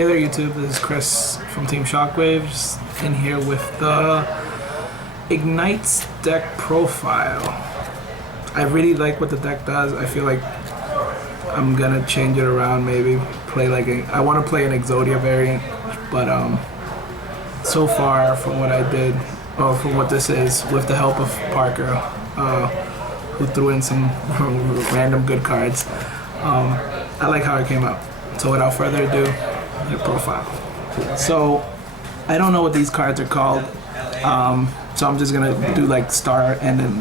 Hey there YouTube, this is Chris from Team Shockwave, just in here with the Igknight's deck profile. I really like what the deck does. I feel like I'm gonna change it around, maybe play like I want to play an Exodia variant, but so far from what I did, or from what this is, with the help of Parker, who threw in some random good cards, I like how it came out. So without further ado, their profile. So I don't know what these cards are called, so I'm just gonna do like star and then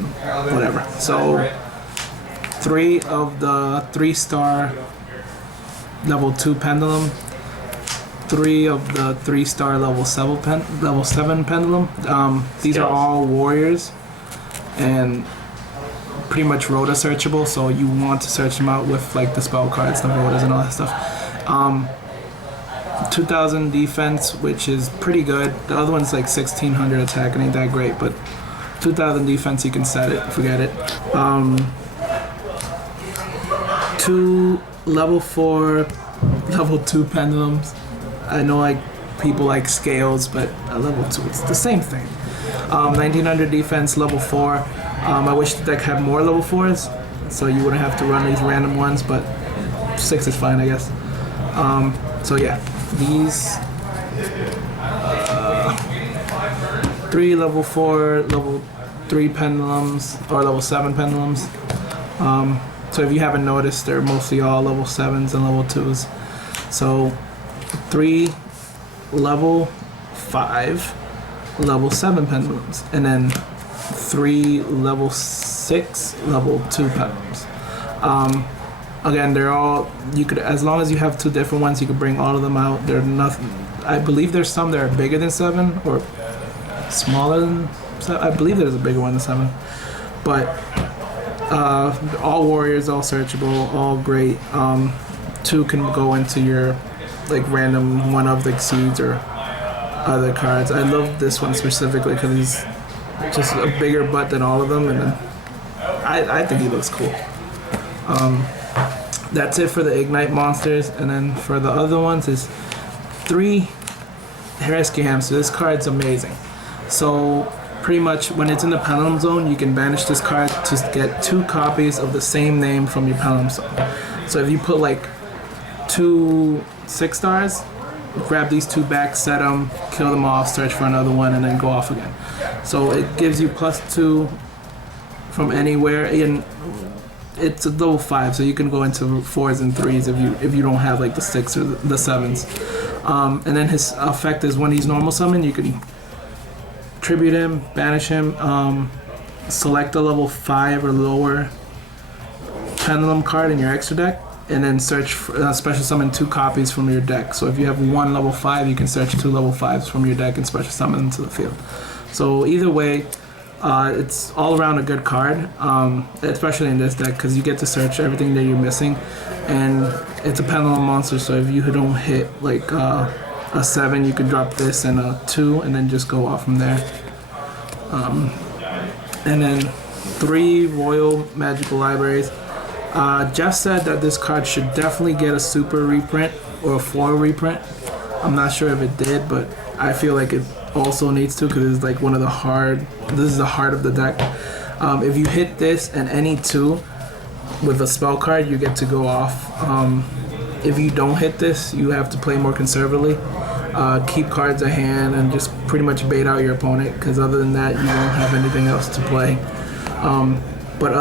whatever. So 3 of the 3-star level 2 pendulum, 3 of the 3-star level 7 pendulum. These are all warriors and pretty much rota searchable, so you want to search them out with like the spell cards, the rotas and all that stuff. 2000 defense, which is pretty good. The other one's like 1600 attack and ain't that great, but 2000 defense, you can set it, forget it. 2 level 4 level 2 pendulums. I know like people like scales, but level 2, it's the same thing. 1900 defense, level 4. I wish the deck had more level 4s, so you wouldn't have to run these random ones, but 6 is fine, I guess. So yeah, these 3 level 4, level 3 pendulums, or level 7 pendulums. So if you haven't noticed, they're mostly all level 7s and level 2s. So 3 level 5, level 7 pendulums, and then 3 level 6, level 2 pendulums. Again, they're all, you could, as long as you have 2 different ones, you could bring all of them out. They're nothing. I believe there's some that are bigger than 7 or smaller than 7. I believe there's a bigger one than 7, but all warriors, all searchable, all great. 2 can go into your like random one of the exceeds or other cards. I love this one specifically because he's just a bigger butt than all of them, and then I think he looks cool. That's it for the Igknight monsters, and then for the other ones is 3 Rescue Hamster. This card's amazing. So pretty much when it's in the pendulum zone, you can banish this card to get 2 copies of the same name from your pendulum zone. So if you put like 2 6-stars, grab these 2 back, set them, kill them off, search for another one, and then go off again. So it gives you +2 from anywhere, and it's a level 5, so you can go into 4s and 3s if you don't have like the 6 or the 7s. And then his effect is when he's normal summon, you can tribute him, banish him, select a level 5 or lower pendulum card in your extra deck, and then search for, special summon 2 copies from your deck. So if you have 1 level 5, you can search 2 level 5s from your deck and special summon them to the field. So either way, it's all around a good card, especially in this deck, because you get to search everything that you're missing, and it's a pendulum monster, so if you don't hit like a 7, you can drop this and a 2 and then just go off from there. And then 3 Royal Magical Libraries. Jeff said that this card should definitely get a super reprint or a foil reprint. I'm not sure if it did, but I feel like it also needs to, because it's like one of the this is the heart of the deck. If you hit this and any 2 with a spell card, you get to go off. If you don't hit this, you have to play more conservatively. Keep cards at hand and just pretty much bait out your opponent, because other than that, you don't have anything else to play. But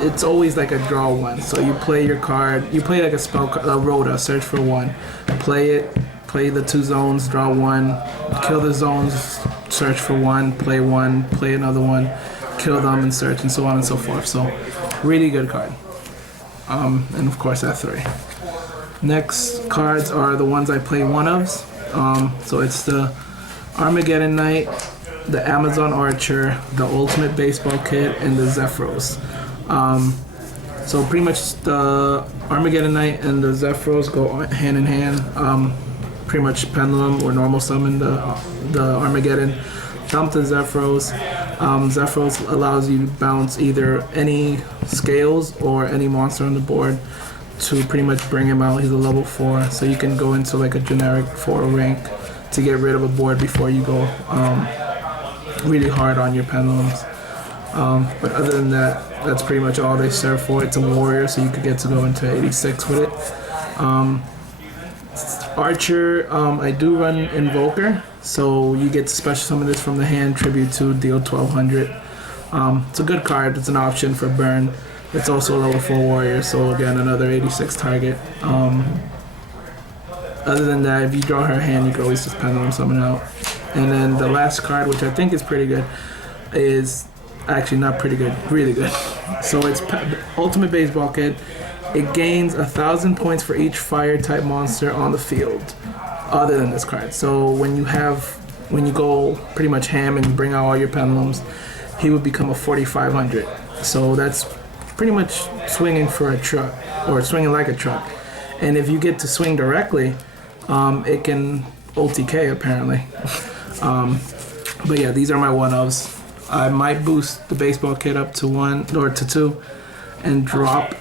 it's always like a draw 1. So you play your card, you play like a spell card, a rota, search for 1, play it, play the 2 zones, draw 1, kill the zones, search for 1, play 1, play another 1, kill them and search, and so on and so forth. So really good card. And of course F3. Next cards are the ones I play 1-ofs. So it's the Armageddon Knight, the Amazon Archer, the Ultimate Baseball Kit, and the Zephyros. So pretty much the Armageddon Knight and the Zephyros go hand in hand. Pretty much pendulum or normal summon the Armageddon, dump the Zephyros. Zephyros allows you to bounce either any scales or any monster on the board. to pretty much bring him out. He's a level 4, so you can go into like a generic 4 rank to get rid of a board before you go really hard on your pendulums. But other than that, that's pretty much all they serve for. It's a warrior, so you could get to go into 86 with it. Archer, I do run Invoker, so you get to special summon this from the hand, tribute to, deal 1200. It's a good card. It's an option for burn. It's also a level 4 warrior, so again, another 86 target. Other than that, if you draw her hand, you can always just pendulum summon out. And then the last card, which I think is pretty good, is actually not pretty good, really good. So it's Ultimate Baseball Kid. It gains 1,000 points for each fire type monster on the field, other than this card. So when you go pretty much ham and bring out all your pendulums, he would become a 4,500. So that's pretty much swinging for a truck, or swinging like a truck. And if you get to swing directly, it can OTK apparently. But yeah, these are my one-ofs. I might boost the baseball kit up to 1 or to 2 and drop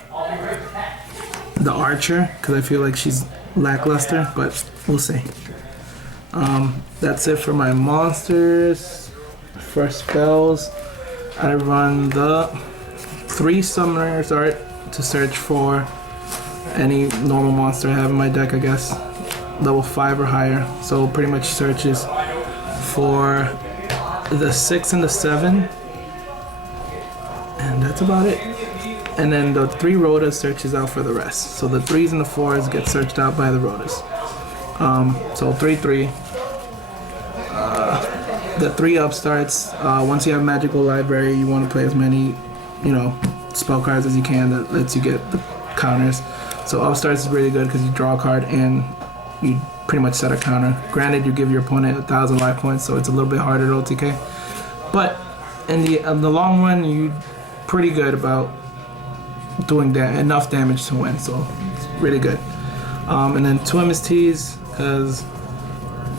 the Archer because I feel like she's lackluster, but we'll see. That's it for my monsters. For spells, I run the 3 Summoner's Art to search for any normal monster I have in my deck, I guess. Level 5 or higher. So pretty much searches for the 6 and the 7. And that's about it. And then the 3 Rotas searches out for the rest. So the 3s and the 4s get searched out by the Rotas. So 3-3. The 3 upstarts. Once you have Magical Library, you want to play as many, spell cards as you can that lets you get the counters. So upstarts is really good because you draw a card and you pretty much set a counter. Granted, you give your opponent 1,000 life points, so it's a little bit harder to OTK. But in the long run, you're pretty good about doing enough damage to win. So it's really good. And then 2 MSTs, because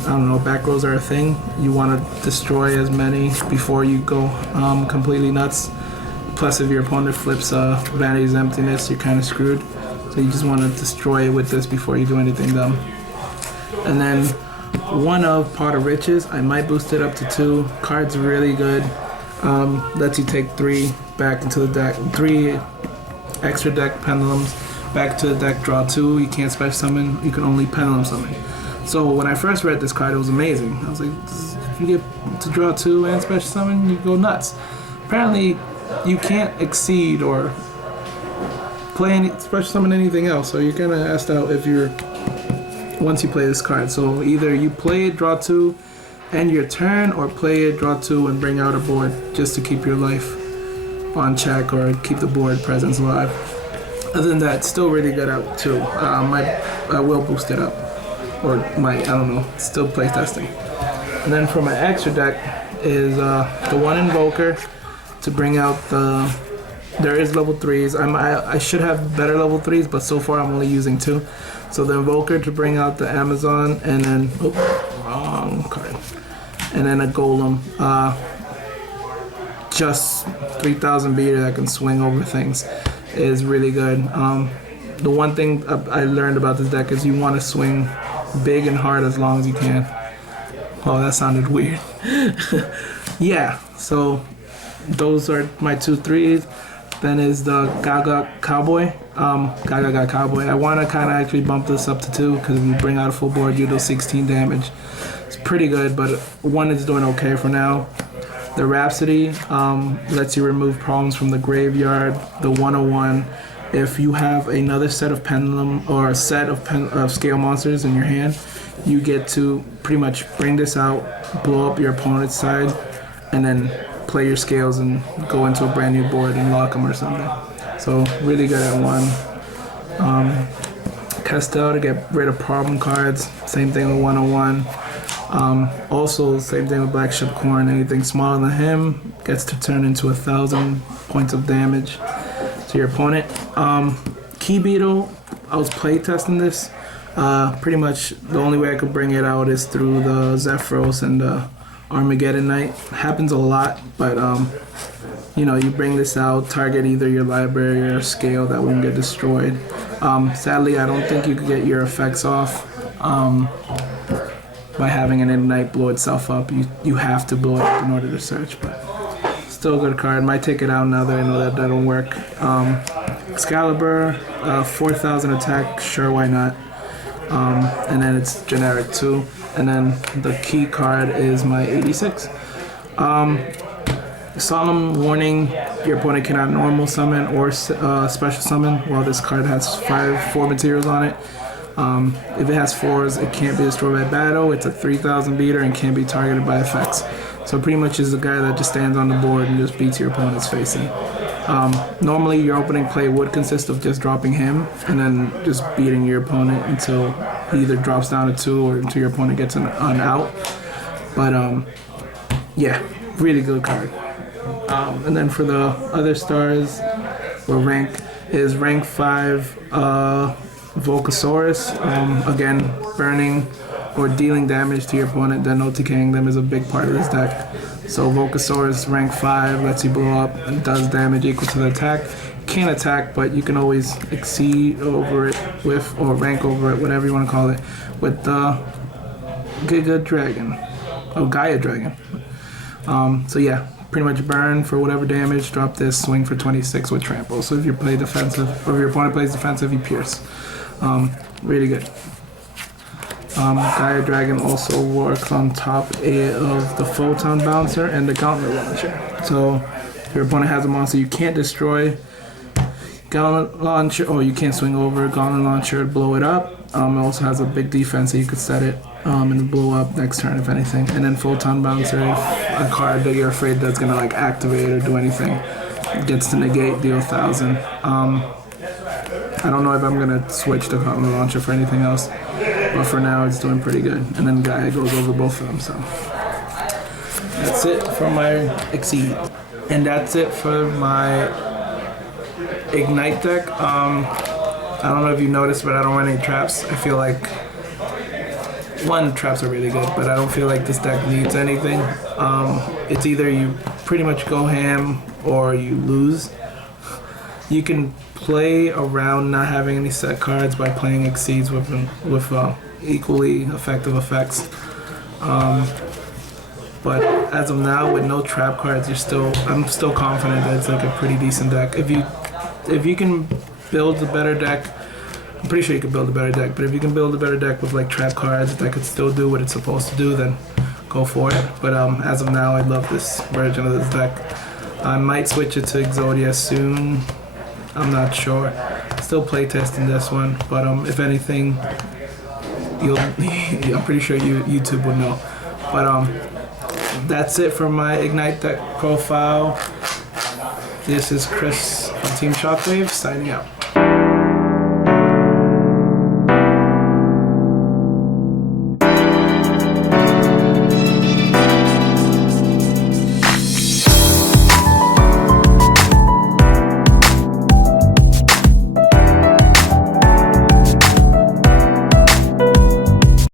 I don't know, back rows are a thing. You want to destroy as many before you go completely nuts. Plus, if your opponent flips Vanity's Emptiness, you're kind of screwed. So you just want to destroy it with this before you do anything dumb. And then one of Pot of Riches, I might boost it up to 2. Card's really good. Lets you take 3 back into the deck, 3 extra deck pendulums back to the deck, draw 2. You can't special summon, you can only pendulum summon. So when I first read this card, it was amazing. I was like, if you get to draw 2 and special summon, you go nuts. Apparently, you can't exceed or play special summon anything else, so you're kind of asked out if you're once you play this card. So either you play it, draw 2, end your turn, or play it, draw 2, and bring out a board just to keep your life on check or keep the board presence alive. Other than that, it's still really good out too. I will boost it up, or I don't know, still play testing. And then for my extra deck is the 1 Invoker to bring out the. There is level 3s. I should have better level 3s, but so far I'm only using 2. So the Invoker to bring out the Amazon, and then wrong card, and then a Golem. Just 3,000 beater that can swing over things is really good. The one thing I learned about this deck is you want to swing big and hard as long as you can. Oh, that sounded weird. Yeah. So those are my 2 3s. Then is the Gaga Cowboy. Gaga Cowboy. I want to kind of actually bump this up to 2 because if you bring out a full board, you do 16 damage. It's pretty good, but 1 is doing okay for now. The Rhapsody lets you remove problems from the graveyard. The 101, if you have another set of pendulum or a set of scale monsters in your hand, you get to pretty much bring this out, blow up your opponent's side, and then play your scales and go into a brand new board and lock them or something. So really good at 1. Castel to get rid of problem cards. Same thing with 101. Also, same thing with Black Shipcorn. Anything smaller than him gets to turn into 1,000 points of damage to your opponent. Key Beetle, I was play testing this. Pretty much the only way I could bring it out is through the Zephyros and the Armageddon Knight. Happens a lot, but you bring this out, target either your library or scale that won't get destroyed. Sadly, I don't think you could get your effects off by having an Igknight blow itself up. You have to blow it up in order to search, but still a good card. Might take it out now that I know that don't work. Excalibur, 4,000 attack, sure, why not? And then it's generic too. And then the key card is my 86. Solemn warning, your opponent cannot normal summon or special summon while this card has 4 materials on it. If it has 4s, it can't be destroyed by battle. It's a 3,000 beater and can't be targeted by effects. So pretty much is a guy that just stands on the board and just beats your opponent's face in. Normally your opening play would consist of just dropping him and then just beating your opponent until he either drops down to 2 or until your opponent gets an out. But yeah, really good card. And then for the other stars, or rank, is rank 5 Volcasaurus. Again, burning or dealing damage to your opponent, then OTKing them is a big part of this deck. So Volcasaurus rank 5 lets you blow up and does damage equal to the attack. Can't attack, but you can always exceed over it with, or rank over it, whatever you want to call it, with the Giga Dragon. Oh, Gaia Dragon. So yeah, pretty much burn for whatever damage, drop this, swing for 26 with trample. So if you play defensive, or if your opponent plays defensive, you pierce. Really good. Gaia Dragon also works on top of the Photon Bouncer and the Gauntlet Launcher. So if your opponent has a monster you can't destroy, Gauntlet Launcher, or you can't swing over, Gauntlet Launcher, blow it up. It also has a big defense, so you could set it and blow up next turn if anything. And then Photon Bouncer, a card that you're afraid that's gonna like activate or do anything, it gets to negate, deal 1,000. I don't know if I'm gonna switch the Gauntlet Launcher for anything else, but for now it's doing pretty good. And then Gaia goes over both of them, so that's it for my Exceed. And that's it for my Igknight deck. I don't know if you noticed, but I don't run any traps. I feel like, one, traps are really good, but I don't feel like this deck needs anything. It's either you pretty much go ham or you lose. You can play around not having any set cards by playing Exceeds with equally effective effects. But as of now, with no trap cards, I'm still confident that it's like a pretty decent deck. If you can build a better deck, I'm pretty sure you can build a better deck, but if you can build a better deck with like trap cards that could still do what it's supposed to do, then go for it. But as of now, I love this version of this deck. I might switch it to Exodia soon. I'm not sure. Still playtesting this one, but if anything, I'm pretty sure YouTube will know. But that's it for my Igknight deck profile. This is Chris from Team Shockwave signing out.